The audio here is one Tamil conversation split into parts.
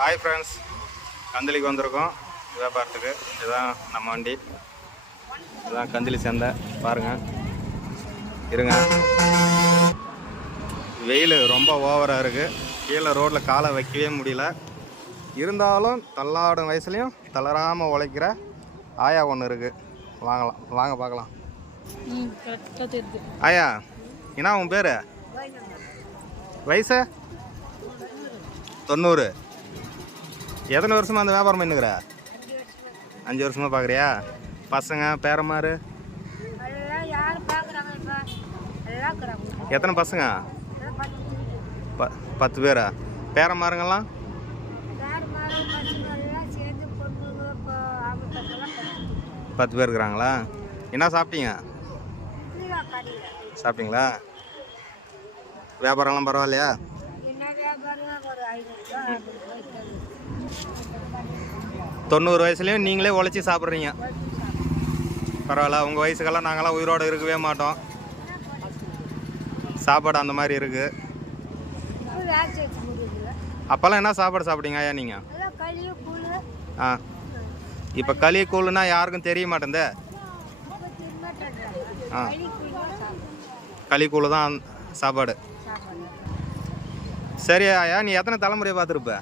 ஹாய் ஃப்ரெண்ட்ஸ், கந்தளிக்கு வந்திருக்கோம் வியாபாரத்துக்கு. இதுதான் நம்ம வண்டி, இதுதான் கந்தளி சந்தை. பாருங்கள், இருங்க. வெயில் ரொம்ப ஓவராக இருக்குது, கீழே ரோட்டில் காலை வைக்கவே முடியல. இருந்தாலும் தள்ளாடும் வயசுலையும் தளராமல் உழைக்கிற ஆயா ஒன்று இருக்குது. வாங்க பார்க்கலாம். ஆயா, என்ன உன் பேர்? வயசு 90. எத்தனை வருஷமாக அந்த வியாபாரம் பண்ணுகிற? 5 வருஷமாக பார்க்குறியா? பசங்க பேரமாரு எத்தனை பசங்க? 10 பேரா? பேரமாருங்கெல்லாம் 10 பேர் இருக்கிறாங்களா? என்ன சாப்பிட்டீங்க? சாப்பிட்டீங்களா? வியாபாரம்லாம் பரவாயில்லையா? 90 வயசுலேயும் நீங்களே உழைச்சி சாப்பிட்றீங்க. பரவாயில்ல. உங்கள் வயசுக்கெல்லாம் நாங்கள்லாம் உயிரோடு இருக்கவே மாட்டோம். சாப்பாடு அந்த மாதிரி இருக்குது. அப்போல்லாம் என்ன சாப்பாடு சாப்பிட்டீங்க ஐயா நீங்கள்? ஆ, இப்போ களி கூழுன்னா யாருக்கும் தெரிய மாட்டேங்குதே. ஆ, களி கூழு தான் சாப்பாடு. சரி ஐயா, நீ எத்தனை தலைமுறையை பார்த்துருப்ப?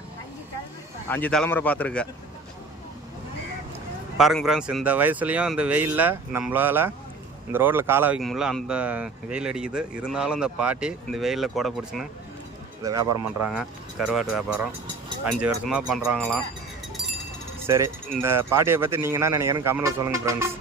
5 தலைமுறை பார்த்துருக்க. பாருங்க ஃப்ரெண்ட்ஸ், இந்த வயசுலேயும் இந்த வெயிலில் நம்மளால் இந்த ரோட்டில் காலை வைக்க முடியல, அந்த வெயில் அடிக்குது. இருந்தாலும் இந்த பாட்டி இந்த வெயிலில் கொடை பிடிச்சின்னு இந்த வியாபாரம் பண்ணுறாங்க. கருவாட்டு வியாபாரம் 5 வருஷமாக பண்ணுறாங்களாம். சரி, இந்த பாட்டியை பற்றி நீங்கள் என்ன நினைக்கிறேன்னு கமெண்ட்டில் சொல்லுங்கள் ஃப்ரெண்ட்ஸ்.